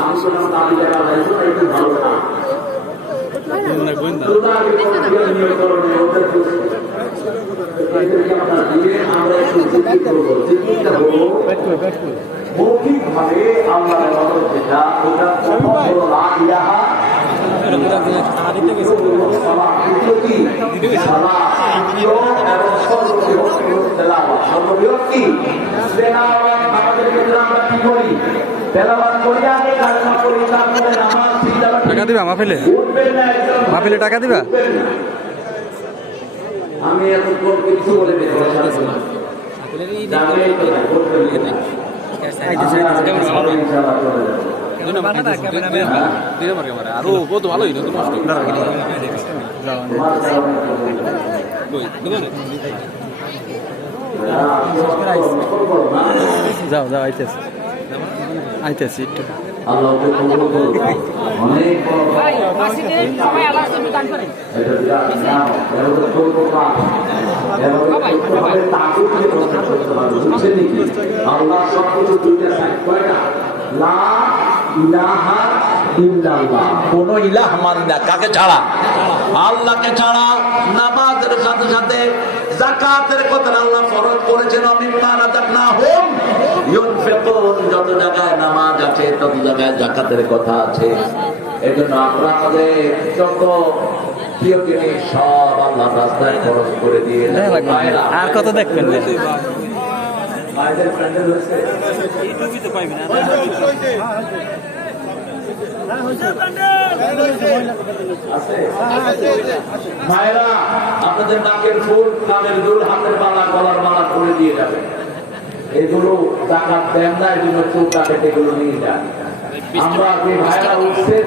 আমি বললাম তালি জায়গা যাইছো একটু ভালো না আমরা মৌখিকভাবে যেটা ওটা টাকা দিবা মাহফিলে। মাহফিলে টাকা দিবা। আমি এখন কোন কিছু বলে আর নষ্ট। হ্যাঁ। যাও যাও আইতেছি আইতেছি একটু। কোন ইলাহ মানি না কাকে ছাড়া? আল্লাহকে ছাড়া নামাজের সাথে সাথে জাকাতের কথা আল্লাহ জাকাতের কথা আছে। এজন্য আমরা আমাদের যত প্রিয় জিনিস সব আল্লাহ রাস্তায় খরচ করে দিয়ে না। আর কত দেখবেন? মায়েরা আপনাদের নাকের ফুল কানের দুল হাতের মালা গলার মালা করে দিয়ে যাবে। এগুলো টাকা দেন না এগুলো চোখ কাটে এগুলো নিয়ে যান। আমরা যে ভাইরা উঠছেন